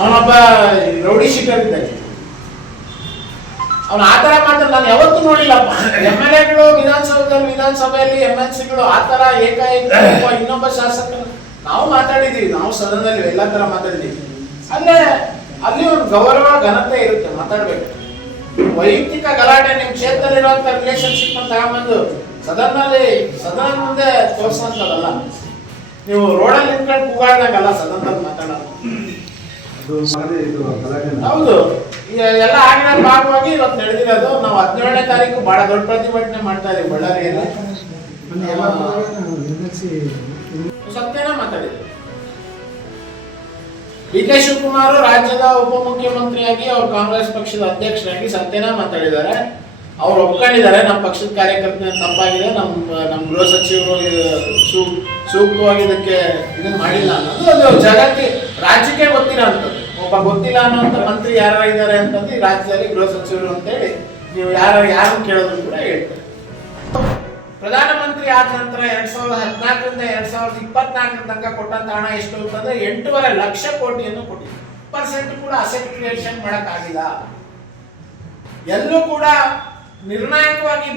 ಅವನೊಬ್ಬ rowdy sheeter ಇದ್ದಾನೆ. ಅವನು ಆತರ ಮಾತ್ರ ನಾನು ಯಾವತ್ತೂ ನೋಡಿಲ್ಲಪ್ಪ. MLA ಗಳು ವಿಧಾನಸಭೆಯಲ್ಲಿ MLC ಗಳು ಆತರ ಏಕಾಏಕಿ ಇನ್ನೊಬ್ಬ ಶಾಸಕರು ನಾವು ಮಾತಾಡಿದೀವಿ, ನಾವು ಸದನದಲ್ಲಿ ಎಲ್ಲ ತರ ಮಾತಾಡಿದೀವಿ. ಅಂದ್ರೆ ಅಲ್ಲಿ ಒಂದು ಗೌರವ ಘನತೆ ಇರುತ್ತೆ, ಮಾತಾಡ್ಬೇಕು. ವೈಯಕ್ತಿಕ ಗಲಾಟೆ ನಿಮ್ ಕ್ಷೇತ್ರದಲ್ಲಿರುವಂತ ರಿಲೇಶನ್ಶಿಪ್ ಅಂತ ತಗೊಂಬಂದು ಸದನ ಮುಂದೆ ತೋರ್ಸಂತದಲ್ಲ. ನೀವು ರೋಡಲ್ಲಿ ನಿಂತ್ಕೊಂಡು ಕೂಗಾಡ್ದಂಗಲ್ಲ ಸದನದಲ್ಲಿ ಮಾತಾಡೋದು. ಹೌದು, ಎಲ್ಲ ಆಗಿನ ಭಾಗವಾಗಿ ಇವತ್ತು ನಡೆದಿರೋದು. ನಾವು 17ನೇ ತಾರೀಕು ಬಹಳ ದೊಡ್ಡ ಪ್ರತಿಭಟನೆ ಮಾಡ್ತಾ ಇದೀವಿ ಬಳ್ಳಾರಿಯಲ್ಲಿ. ಸತ್ಯನ ಮಾತಾಡಿದ್ರು. DK ಶಿವಕುಮಾರ್ ರಾಜ್ಯದ ಉಪಮುಖ್ಯಮಂತ್ರಿಯಾಗಿ ಅವ್ರು ಕಾಂಗ್ರೆಸ್ ಪಕ್ಷದ ಅಧ್ಯಕ್ಷರಾಗಿ ಸತ್ಯನ ಮಾತಾಡಿದ್ದಾರೆ. ಅವ್ರು ಒಪ್ಕೊಂಡಿದ್ದಾರೆ ನಮ್ಮ ಪಕ್ಷದ ಕಾರ್ಯಕರ್ತನ ತಪ್ಪಾಗಿದೆ, ನಮ್ಮ ಗೃಹ ಸಚಿವರು ಸೂಕ್ತವಾಗಿ ಇದಕ್ಕೆ ಇದನ್ನ ಮಾಡಿಲ್ಲ ಅನ್ನೋದು ಅದು ರಾಜ್ಯಕ್ಕೆ ಗೊತ್ತಿಲ್ಲ ಅಂತದ್ದು. ಒಬ್ಬ ಗೊತ್ತಿಲ್ಲ ಅನ್ನೋಂಥ ಮಂತ್ರಿ ಯಾರು ಇದ್ದಾರೆ ಅಂತಂದು ಈ ರಾಜ್ಯದಲ್ಲಿ ಗೃಹ ಸಚಿವರು ಅಂತೇಳಿ ನೀವು ಯಾರನ್ನು ಕೇಳೋದು ಕೂಡ ಹೇಳ್ತಾರೆ. ಪ್ರಧಾನಮಂತ್ರಿ ಆದ ನಂತರ 2014ರಿಂದ 2024 ತನಕ ಕೊಟ್ಟಂತ ಹಣ ಎಷ್ಟು ಅಂತಂದ್ರೆ 8.5 ಲಕ್ಷ ಕೋಟಿಯನ್ನು ಕೊಟ್ಟಿದೆ. 10% ಕೂಡ ಅಸೆಟ್ ಕ್ರಿಯೇಷನ್ ಮಾಡಕ್ಕಾಗಿಲ್ಲ. ಎಲ್ಲೂ ಕೂಡ ನಿರ್ಣಾಯಕವಾಗಿ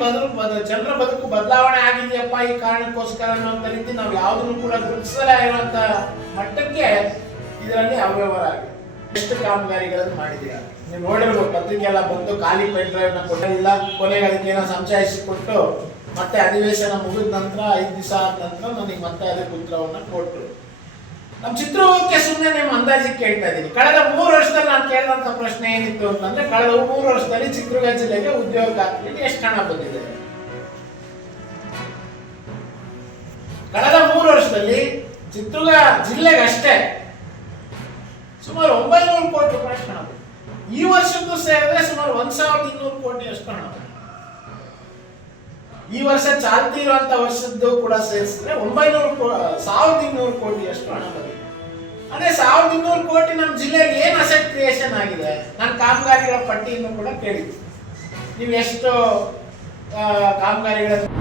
ಜನರ ಬದುಕು ಬದಲಾವಣೆ ಆಗಿದೆಯಪ್ಪ ಈ ಕಾರಣಕ್ಕೋಸ್ಕರ ಅನ್ನೋ ರೀತಿ ನಾವು ಯಾವುದನ್ನು ಕೂಡ ಗುರುತಿಸಲೇ ಇರುವಂತ ಮಟ್ಟಕ್ಕೆ ಇದರಲ್ಲಿ ಅವ್ಯವಹಾರ ಆಗಿದೆ. ಎಷ್ಟು ಕಾಮಗಾರಿಗಳನ್ನು ಮಾಡಿದೀರ ನೀವು ನೋಡಿರ್ಬೇಕು. ಪತ್ರಿಕೆ ಎಲ್ಲ ಬಂದು ಖಾಲಿ ಪೆನ್ ಡ್ರೈವ್ ನ ಕೊಟ್ಟಿಲ್ಲ, ಕೊನೆಗೆ ಅದಕ್ಕೆ ಏನೋ ಸಂಚಯಿಸಿಕೊಟ್ಟು ಮತ್ತೆ ಅಧಿವೇಶನ ಮುಗಿದ ನಂತರ 5 ದಿವಸ ಆದ ನಂತರ ನನಗೆ ಮತ್ತೆ ಅದಕ್ಕೆ ಉತ್ತರವನ್ನ ಕೊಟ್ಟರು. ನಮ್ಮ ಚಿತ್ರದುರ್ಗಕ್ಕೆ ಸುಮ್ಮನೆ ನಿಮ್ಮ ಅಂದಾಜಿಗೆ ಕೇಳ್ತಾ ಇದ್ದೀನಿ. ಕಳೆದ 3 ವರ್ಷದಲ್ಲಿ ನಾನು ಕೇಳಿದಂತ ಪ್ರಶ್ನೆ ಏನಿತ್ತು ಅಂತಂದ್ರೆ, ಕಳೆದ 3 ವರ್ಷದಲ್ಲಿ ಚಿತ್ರದುರ್ಗ ಜಿಲ್ಲೆಗೆ ಉದ್ಯೋಗ ಖಾತ್ರಿಯಲ್ಲಿ ಎಷ್ಟು ಹಣ ಬಂದಿದೆ? ಕಳೆದ 3 ವರ್ಷದಲ್ಲಿ ಚಿತ್ರದುರ್ಗ ಜಿಲ್ಲೆಗೆ ಅಷ್ಟೇ ಸುಮಾರು 900 ಕೋಟಿ ರೂಪಾಯಿ ಹಣ ಬಂದಿದೆ. ಈ ವರ್ಷಕ್ಕೂ ಸೇರಿದ್ರೆ ಸುಮಾರು 1200 ಕೋಟಿ ಅಷ್ಟು ಹಣ. ಈ ವರ್ಷ ಚಾಲ್ತಿ ಇರುವಂತ ವರ್ಷದ್ದು ಕೂಡ ಸೇರಿಸಿದ್ರೆ 1200 ಕೋಟಿ ಅಷ್ಟು ಹಣ ಬಂದಿದೆ. ಅಂದ್ರೆ 1200 ಕೋಟಿ ನಮ್ಮ ಜಿಲ್ಲೆಯಲ್ಲಿ ಏನ್ ಅಸೆಟ್ ಕ್ರಿಯೇಷನ್ ಆಗಿದೆ? ನಾನು ಕಾಮಗಾರಿಗಳ ಪಟ್ಟಿಯನ್ನು ಕೂಡ ಕೇಳಿದ್ದೆ. ನೀವು ಎಷ್ಟು ಕಾಮಗಾರಿಗಳ